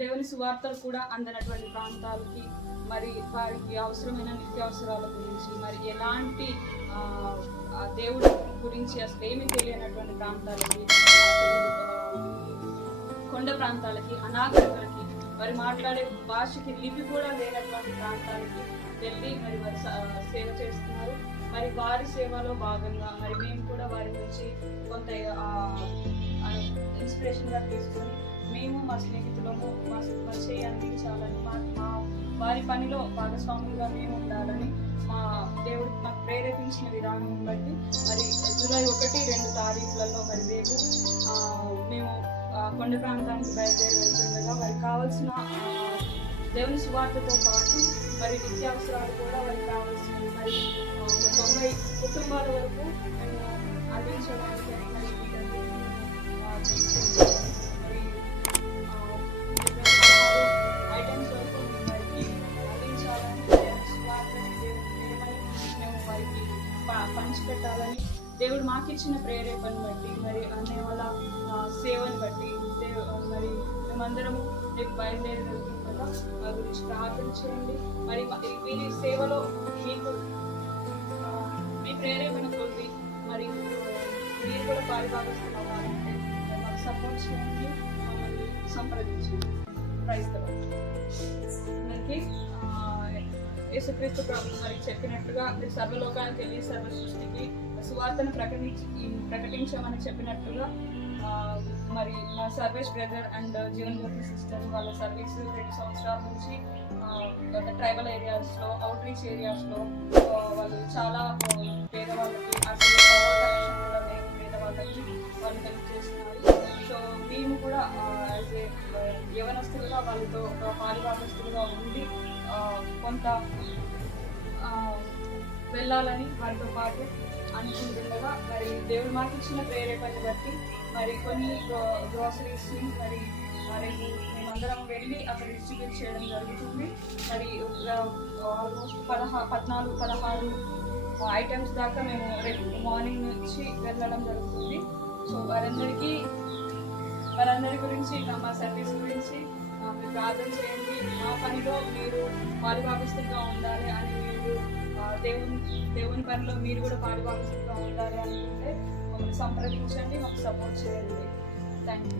దేవుని సువార్తలు కూడా అందనటువంటి ప్రాంతాలకి, మరి వారికి అవసరమైన నిత్యావసరాల గురించి, మరి ఎలాంటి దేవుడి గురించి అసలు ఏమీ తెలియనటువంటి ప్రాంతాలకి, కొండ ప్రాంతాలకి, అనాగరికులకి, వారి మాట్లాడే భాషకి లిపి కూడా లేనటువంటి ప్రాంతాలకి వెళ్ళి మరి వారు సేవ చేస్తున్నారు. మరి వారి సేవలో భాగంగా మరి మేము కూడా వారి నుంచి కొంత ఇన్స్పిరేషన్గా తీసుకొని మేము మా స్నేహితులము మా చేయి అందించాలని, మా వారి పనిలో భాగస్వాములుగా మేము ఉండాలని మా దేవుడు మాకు ప్రేరేపించిన విధానం బట్టి మరి జూలై 1-2 తారీఖులలో మరి రేపు మేము కొండ ప్రాంతానికి బయలుదేరి వెళ్తుండగా వారికి కావాల్సిన దేవుని సువార్తతో పాటు మరి నిత్యావసరాలు కూడా వారికి కావాల్సిన మరి 90 కుటుంబాల వరకు మేము అందించడానికి మరి ఐటమ్స్ వరకు వారికి అందించాలని, సువార్తని మేము వారికి పంచిపెట్టాలని దేవుడు మాకిచ్చిన ప్రేరేపణను బట్టి మరి అనే వాళ్ళ సేవను బట్టి మరి మేమందరము రేపు బయలుదేరి వెళ్తుండగా మా గురించి ప్రార్థన చేయండి. మరి వీరి సేవలో మీకు మీ ప్రేరేపణ కొద్ది మరి మీరు కూడా పాలుభాగస్తులు అవ్వాలంటే మాకు సపోర్ట్ చేయండి, మమ్మల్ని సంప్రదించండి. అందరికీ యేసుక్రీస్తు ప్రభు మరి చెప్పినట్లుగా మీరు సర్వలోకానికి వెళ్ళి సర్వ సృష్టికి సువార్తను ప్రకటించమని చెప్పినట్లుగా మరి మా Sarvesh brother and Jeevan Jyothi sister వాళ్ళ సర్వీస్ 2 సంవత్సరాల నుంచి ట్రైబల్ ఏరియాస్లో, అవుట్ రీచ్ ఏరియాస్లో వాళ్ళు చాలా పేదవాళ్ళకి అసలు కనెక్షన్ కూడా లేని పేదవాళ్ళకి వాళ్ళు హెల్ప్ చేస్తున్నారు. సో మేము కూడా యాజ్ ఏ యవనస్తులుగా వాళ్ళతో పాలుభాగస్తులుగా ఉండి కొంత వెళ్ళాలని వారితో పాటు అనుకుంటుండగా మరి దేవుడు మాకు ఇచ్చిన ప్రేరేపణని బట్టి మరి కొన్ని గ్రోసరీస్ని మరి రేపు మేమందరం వెళ్ళి అక్కడ డిస్ట్రిబ్యూట్ చేయడం జరుగుతుంది. మరి ఆల్మోస్ట్ 14-16 ఐటమ్స్ దాకా మేము రేపు మార్నింగ్ నుంచి వెళ్ళడం జరుగుతుంది. సో వారందరి గురించి మా సర్వీస్ గురించి మీరు ప్రార్థన చేయండి. మా పనిలో మీరు పాలుభాగస్తులుగా ఉండాలి అని, మీరు దేవుని పనిలో మీరు కూడా పాలుభాగస్తులుగా ఉండాలి అనుకుంటే మమ్మల్ని సంప్రదించండి, మాకు సపోర్ట్ చేయండి. Thank you.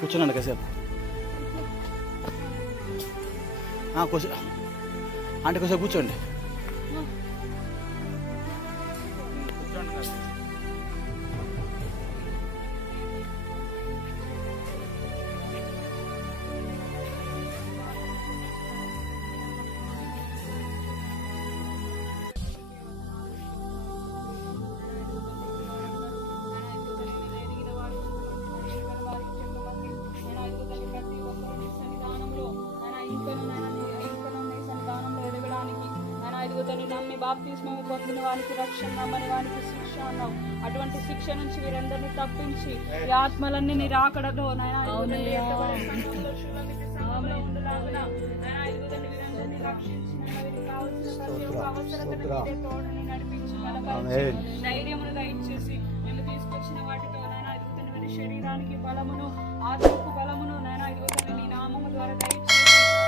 కూర్చోనండి కాసేపు. అంటే కాసేపు కూర్చోండి. నమ్మి బాప్తిస్మము పొందిన వానికి రక్షణ, నమ్మని వానికి శిక్ష అన్నావు. అటువంటి శిక్ష నుంచి వీరందరినీ తప్పించి ఈ ఆత్మలన్నీ నీ రాకడలో నాయన రక్షణ రక్షించిన వీరికి కావలసిన ప్రతి ఒక్క అవసరతను మీరే తోడుని నడిపించి బలపరిచి ధైర్యమును దయచేసి మేము తీసుకొచ్చిన వాటితో నాయన ఎదుగుతున్న వారి శరీరానికి బలమును ఆత్మకు బలమును నాయన ఎదుగుతున్న నీ నామము ద్వారా దయచేసి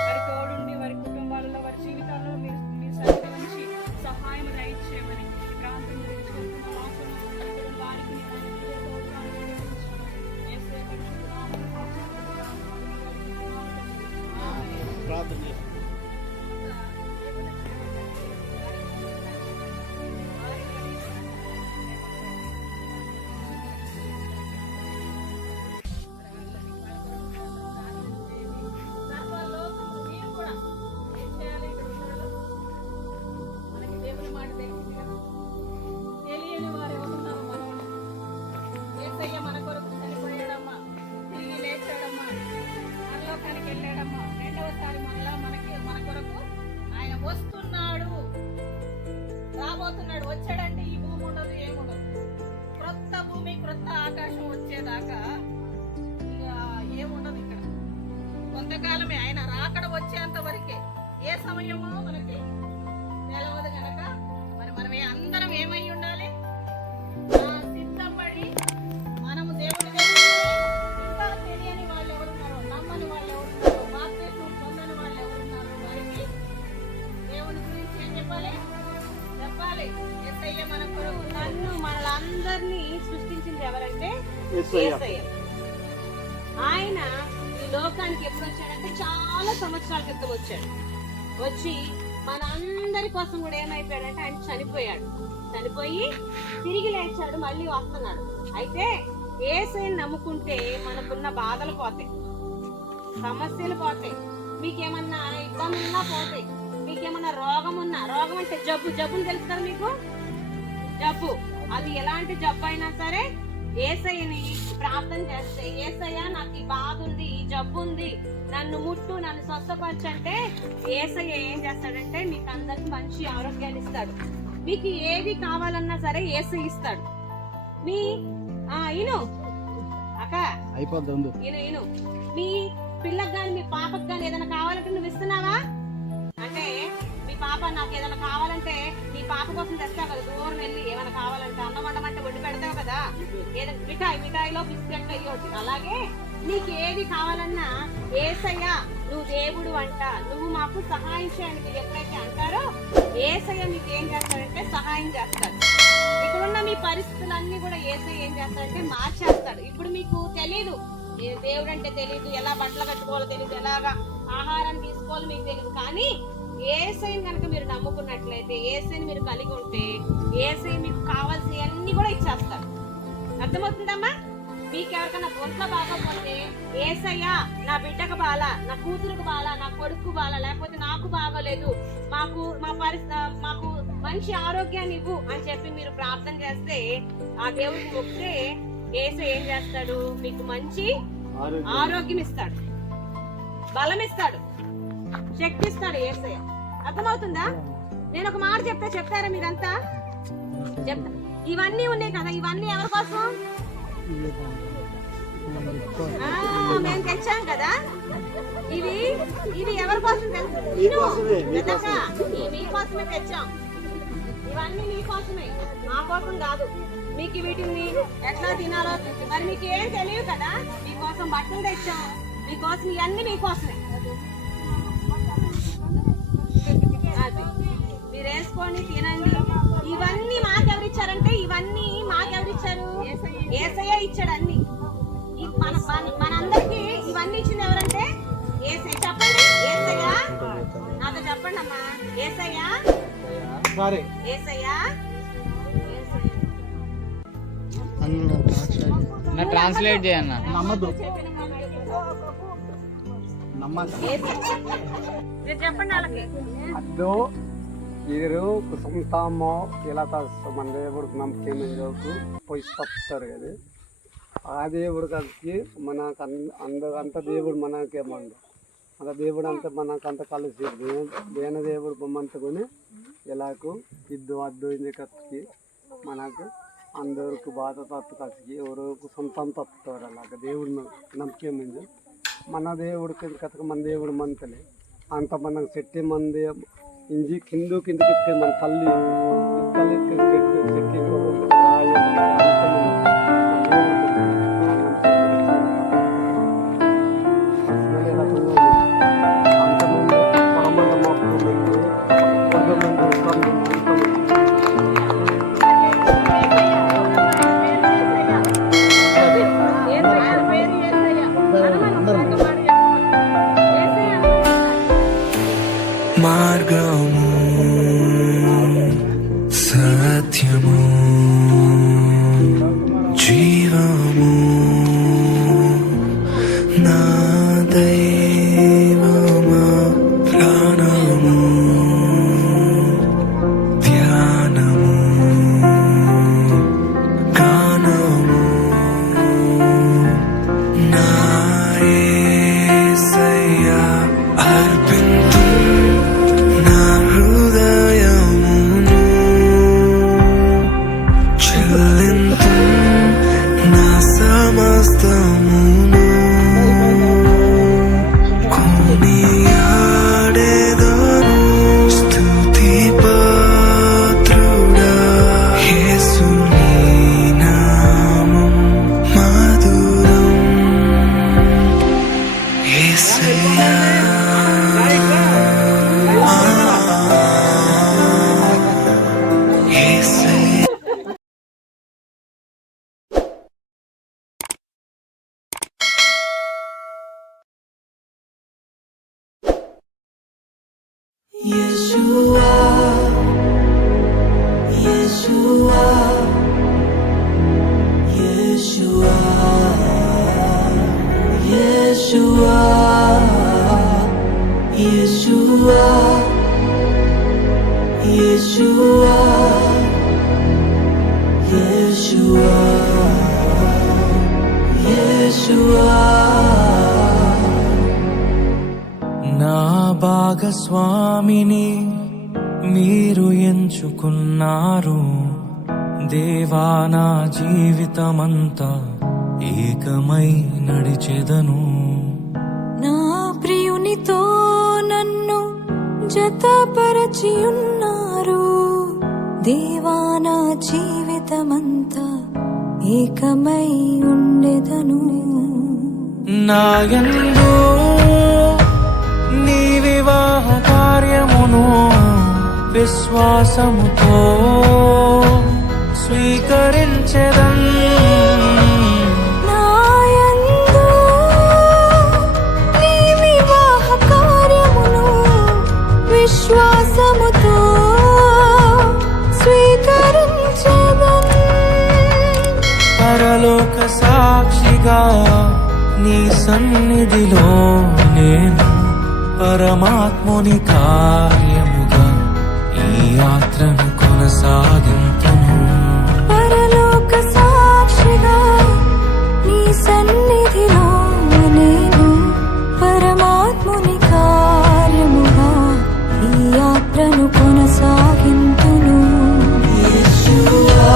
వారి తోడుండి వారి కుటుంబాలలో వారి జీవితాల్లో మీరు మీ సన్నిధి నుంచి సహాయం దయచేయమని ఈ ప్రాంతం గురించి వారికి మీరే తోడుగా నడిపించమని యేసయ్య పరిశుద్ధ నామములో ప్రార్థన చేస్తాం. తెలియని వారు ఎవరున్నారు మనలో? యేసయ్య మన కొరకు చనిపోయాడమ్మా, తిరిగి లేచాడమ్మా, పరలోకానికి వెళ్ళాడమ్మా. రెండవసారి మళ్ళా మన కొరకు ఆయన వస్తున్నాడు, రాబోతున్నాడు. వచ్చాడంటే ఈ భూమి ఉండదు, ఏముండదు. క్రొత్త భూమి క్రొత్త ఆకాశం వచ్చేదాకా ఇక ఏముండదు ఇక్కడ. కొంతకాలమే ఆయన రాకడ వచ్చేంత వరకే. ఏ సమయమో మనకి తెలవదు కనుక మరి మనం అందరం ఏమై ఉండాలి? సిద్ధపడి మనము దేవుని ఇంకా తెలియని వాళ్ళు ఎవరున్నారో, నమ్మని వాళ్ళు ఎవరున్నారో, బాప్తిస్మం పొందని వాళ్ళు ఎవరున్నారో వారికి దేవుని గురించి ఏం చెప్పాలి? యేసయ్య మన కొరకు నన్ను మనలందరినీ సృష్టించింది ఎవరంటే యేసయ్య. ఆయన ఈ లోకానికి ఎప్పుడు వచ్చాడంటే చాలా సంవత్సరాల క్రితం వచ్చాడు. వచ్చి మనందరి కోసం కూడా ఏమైపోయాడంటే ఆయన చనిపోయి తిరిగి లేచాడు, మళ్ళీ వస్తున్నాడు. అయితే యేసయ్యని నమ్ముకుంటే మనకున్న బాధలు పోతాయి, సమస్యలు పోతాయి, మీకేమన్నా ఇబ్బందున్నా పోతాయి, మీకేమన్నా రోగం అంటే జబ్బుని తెలుసు కదా మీకు? జబ్బు అది ఎలాంటి జబ్బు అయినా సరే యేసయ్యని ప్రార్థన చేస్తే, యేసయ్య నాకు ఈ బాధ ఉంది, ఈ జబ్బు ఉంది, నన్ను ముట్టు, నన్ను స్వస్థపరచంటే యేసయ్య ఏం చేస్తాడంటే మీకు అందరికి మంచి ఆరోగ్యాన్ని ఇస్తాడు. మీకు ఏది కావాలన్నా సరే యేసయ్య ఇస్తాడు. మీ ఇను అక్క అయిపోద్ది, ఇను మీ పిల్లకి గాని మీ పాపకు గాని ఏదైనా కావాలంటే నువ్వు ఇస్తున్నావా? అంటే మీ పాప నాకు ఏదైనా కావాలంటే నీ పాప కోసం తెస్తావు కదా, దూరం వెళ్ళి ఏమైనా కావాలంటే అన్నం వండమంటే వండి పెడతావు కదా, ఏదైనా మిఠాయిలో బిస్కెట్లు అయ్యోటి. అలాగే నీకు ఏది కావాలన్నా యేసయ్య నువ్వు దేవుడు అంట, నువ్వు మాకు సహాయం చేయండి మీరు ఎప్పుడైతే అంటారో యేసయ్య మీకు ఏం చేస్తాడంటే సహాయం చేస్తాడు. ఇక్కడున్న మీ పరిస్థితులన్నీ కూడా యేసయ్య ఏం చేస్తాడంటే మార్చేస్తాడు. ఇప్పుడు మీకు తెలీదు, దేవుడు అంటే తెలీదు, ఎలా బట్టలు కట్టుకోవాలో తెలీదు, ఎలాగా ఆహారాన్ని తీసుకోవాలో మీకు తెలీదు. కానీ యేసయ్యని కనుక మీరు నమ్ముకున్నట్లయితే, యేసయ్యని మీరు కలిగి ఉంటే యేసయ్య మీకు కావాల్సినవన్నీ కూడా ఇచ్చేస్తాడు. అర్థమవుతుందమ్మా? మీకు ఎవరికైనా ఒంట్లో బాగోకపోతే యేసయ్య నా బిడ్డకు బాలా, నా కూతురుకు బాలా, నా కొడుకు బాలా, లేకపోతే నాకు బాగోలేదు, మాకు మంచి ఆరోగ్యాన్ని ఇవ్వు అని చెప్పి మీరు ప్రార్థన చేస్తే, ఆ దేవుడికి మొక్కితే యేసయ్య ఏం చేస్తాడు? మీకు మంచి ఆరోగ్యం ఇస్తాడు, బలం ఇస్తాడు, శక్తి ఇస్తాడు యేసయ్య. అర్థమవుతుందా? నేను ఒక మాట చెప్తారా మీరంతా? చెప్తా. ఇవన్నీ ఉన్నాయి కదా, ఇవన్నీ ఎవరి కోసం? మేము తెచ్చాం కదా, ఇవి ఎవరి కోసం తెలుసు? మీకోసమే తెచ్చాం. ఇవన్నీ మీకోసమే, మా కోసం కాదు. మీకు వీటిని ఎట్లా తినాలో మరి మీకు ఏం తెలియదు కదా. మీకోసం బట్టలు తెచ్చాం, మీకోసం ఇవన్నీ మీకోసమే. అది మీరు వేసుకొని తినండి. ఇవన్నీ మాకెవరిచ్చారంటే, ఇవన్నీ మాకెవరిచ్చారు? యేసయ్య ఇచ్చాడు అన్ని. మనందరికి ఇవన్నీ ఇచ్చింది ఎవరంటే యేసయ్య. చెప్పండి, యేసయ్య. నాతో చెప్పండి అమ్మా, యేసయ్య. యేసయ్య ట్రాన్స్లేట్ చేయన్న. చెప్పండి వాళ్ళకి. ಅದು ಇವರು ಕುಸುಮತಾಮೋ ఇలా మన దేవుడికి నమ్మకం పోయి తప్పుతారు కదా. ఆ దేవుడు కలిసి మనకు అంత దేవుడు మనకేమండు, అంత దేవుడు అంతా మనకంత కలిసి దేన దేవుడు బొమ్మంతకొని ఎలాగో అద్దు ఇంది కత్తికి మనకు అందరికి బాధ తత్తు కలిసి ఎవరు సొంతం తప్పుతారు. అలాగ దేవుడు నమ్మకం మన దేవుడికి కథకు మన దేవుడు మంతలే అంత మనకు చెట్టు మంది ఇంజి కిందికి మన తల్లి చెట్టు మార్గము సత్యము జీవము నా దైవమా ప్రాణము ధ్యానము గానము నా యేసయ్యా అర్పింతు నా హృదయమును చెల్లింతు నా సమస్తమును కొనియాడెదను స్తుతి పాత్రుడా యేసుని నామం మధురం యేసయ్యా Yeshua, Yeshua, Yeshua, Yeshua, Yeshua, Yeshua, Yeshua, Yeshua. నా భాగస్వామిని మీరు ఎంచుకున్నారు దేవా నా జీవితమంతా ఏకమై నడిచెదను నా ప్రియునితో నన్ను జతపరచి ఉన్నారు దేవా నా జీవితమంతా ఏకమై ఉండెదను నాయందు నీ వివాహ కార్యమును విశ్వాసముతో స్వీకరించెదన్ నాయందు నీ వివాహ కార్యమును విశ్వాసముతో స్వీకరించెదన్ పరలోక సాక్షిగా నీ సన్నిధిలో నేను పరమాత్ముని కార్యముగా ఈ యాత్రను కొనసాగింతును పరలోక సాక్షిగా నీ సన్నిధిలో నేను పరమాత్ముని కార్యముగా ఈ యాత్రను కొనసాగింతును Yeshua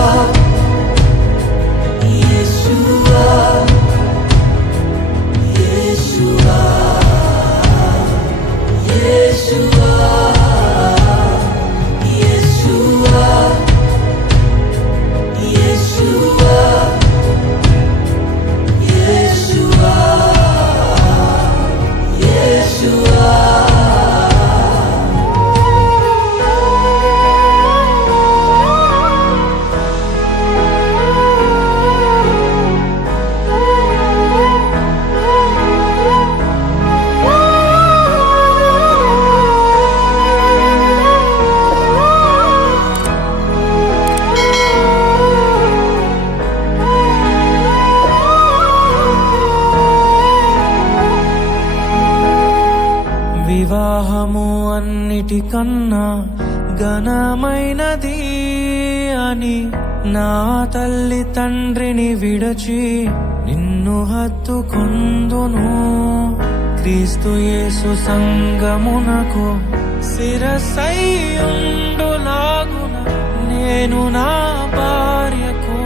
Yeshua Yeshua Yeshua, Yeshua, Yeshua, Yeshua, Yeshua. వివాహము అన్నిటికన్నా ఘనమైనది అని నా తల్లి తండ్రిని విడచి నిన్ను హత్తుకొందును క్రీస్తు యేసు సంగమునకు శిరస్సైయుండులాగున నేను నా భార్యకు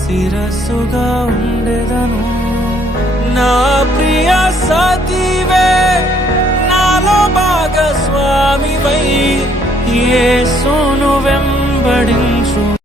శిరస్సుగా ఉండెదను నా ప్రియ సతీవే నాలో పై యేసును వెంబడించు